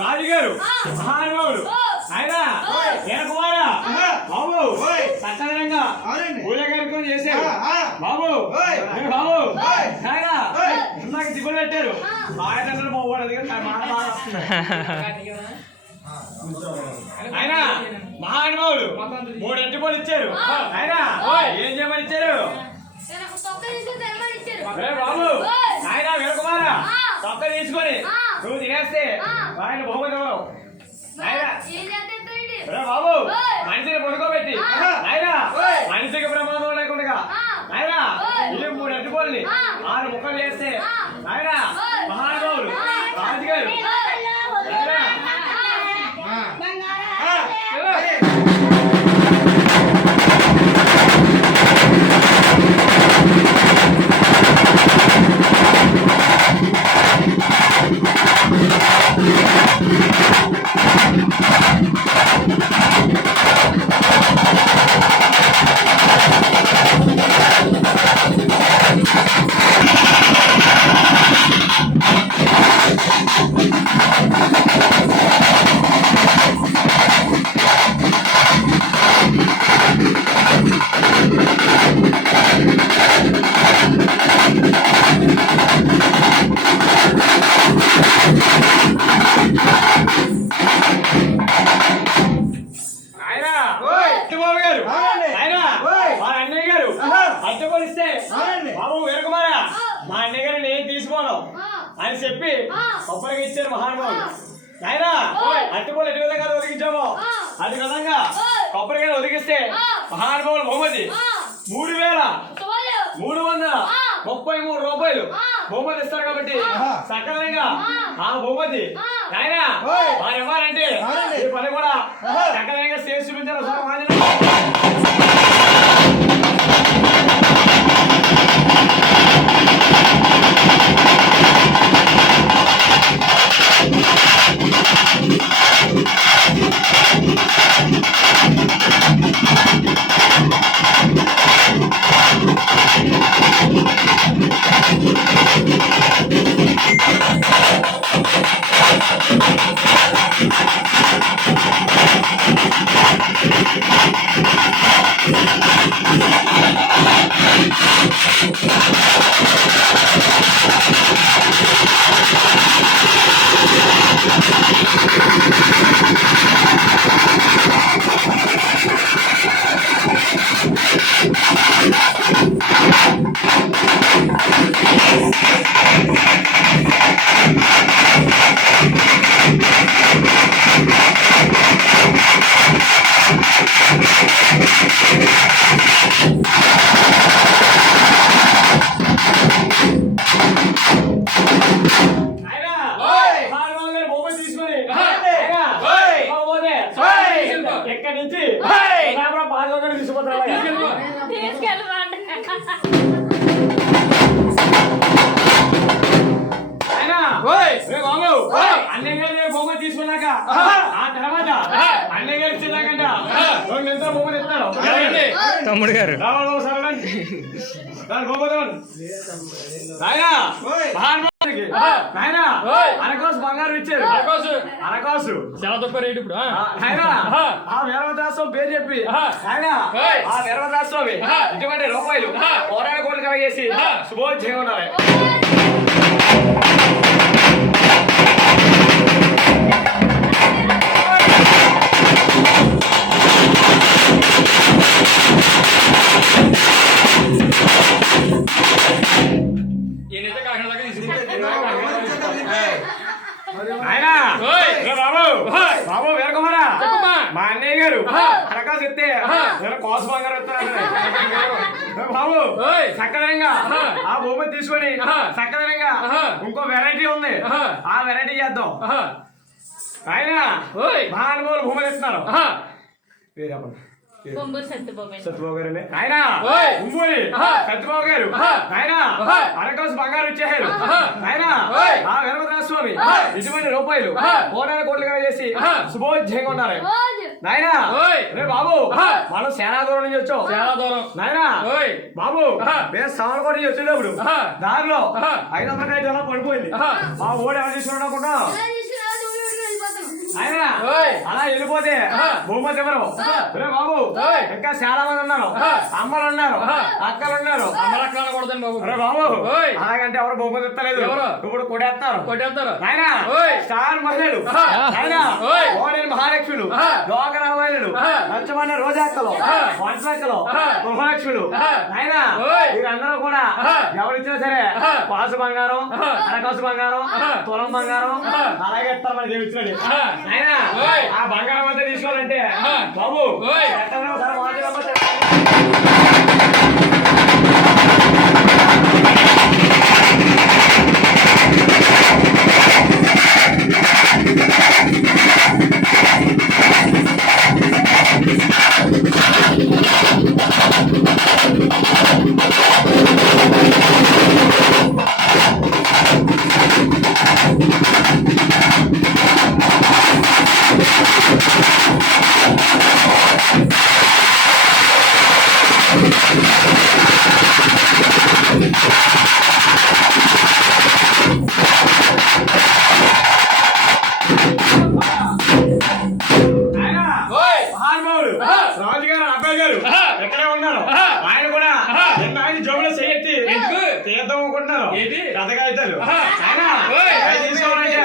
రాజుగారు మహానుభావుడు ఆయన కుమారా బాబు సత్సంగా పూజ కార్యక్రమం చేశారు బాబు బాబు ఆయన నాకు చిక్కులు పెట్టారు ఆయన పోకూడదు ఆయన మహానుభావుడు 3 అరటిపళ్ళు ఇచ్చారు ఆయన ఏం చేయమని ఇచ్చారు బాబు ఆయన వీరకుమారా తొక్క తీసుకొని నువ్వు తినేస్తే ఆయన బహుమతి ఎవరు బాబు మనిషిని పడుకోబెట్టి ఆయన మనిషికి ప్రమాదం లేకుండా ఆయన ఈ 3 అరటిపళ్ళని 6 ముక్కలు చేస్తే ఆయన మహానుభావుడు రాజుగారు బాబు వీరకుమారా మా అన్నయ్య గారు నేను తీసుకోను అని చెప్పి కొబ్బరికి ఇచ్చారు మహానుభావుడు ఆయన అట్టుకోలు ఎటు విధంగా ఒదిగించామో అటు విధంగా కొబ్బరికాయలు ఒదిగిస్తే మహానుభావులు బహుమతి 3,333 రూపాయలు బహుమతి ఇస్తారు కాబట్టి సకాలంగా ఆ బహుమతి ఆయన వారు ఇవ్వాలంటే ఈ పని కూడా సకాలంగా చేసి చూపించారు ఎక్కడి నుంచి అన్నయ్య గారి బొమ్మ తీసుకున్నాక ఆ తర్వాత అన్నయ్య గారు ఇచ్చేదాకంట 2 నిమిషాలు బొమ్మలు ఇస్తారు తమ్ముడు గారు అనకోసు బంగారం ఇచ్చారు అనకోసు చాలా తక్కువ రేటు ఇప్పుడు ఆ వీరభద్రస్వామి పేరు చెప్పి ఆయన ఆ వీరభద్రస్వామి ఇటువంటి రూపాయలు 1 సేవ చేసి శుభోజ్జయంగా ఉండాలి. బాబు వీరకుమారా, మా అన్నయ్య గారు హరకాసు ఎత్తే నేను కోస బంగారు వస్తున్నాను బాబు. చక్కదనంగా ఆ భూమి తీసుకొని చక్కదనంగా ఇంకో వెరైటీ ఉంది, ఆ వెరైటీ చేద్దాం. ఆయన మహానుభావులు భూమి తెస్తున్నారు. సత్యబాబు గారు ఆయన సత్యబాబు గారు ఆయన అరకాసు బంగారు ఇచ్చేసారు. ఆయన ఆ వీరభద్ర స్వామి ఇటువంటి రూపాయలు కోటాను కోట్లుగా చేసి శుభోజ్జయంగా ఉన్నారు. నాయన రే బాబు, మనం సేనా దూరం నుంచి వచ్చాం. నాయన బాబు, మేము సామలకోట నుంచి వచ్చేటప్పుడు దారిలో 500 జనం పడిపోయింది. మా ఓడి ఎవరు తీసుకున్నాడు అనుకున్నా ఆయన అలా వెళ్ళిపోతే బహుమతి ఎవరు? రే బాబు, ఇంకా చాలా మంది ఉన్నారు. అమ్మలు ఉన్నారు, అక్కలు ఉన్నారు. రే బాబు, అలాగంటే ఎవరు బహుమతి ఇస్తలేదు. ఇప్పుడు కొట్టేస్తారు. ఆయన స్టార్ మహిళలు, ఆయన ఓడేని మహాలక్ష్ములు, లోకరామాయణులు, లక్ష్మణ రోజాక్కలు, వంటలక్కలు, గృహలక్ష్ములు. ఆయన వీరందరూ కూడా ఎవరిచ్చినా సరే పాసు బంగారం, అరకాసు బంగారం, తులం బంగారం అలాగే ఇస్తారు. మనకి ఇచ్చినది ఆయన ఆ బంగారం అంతా తీసుకోవాలంటే బాబు రాజుగారు అబ్బాయి గారు ఎక్కడే ఉన్నారు. ఆయన కూడా ఆయన జోబులో చేయెత్తి తీర్థం అనుకుంటున్నారు. కథ కాగితాలు తీసుకోవాలంటే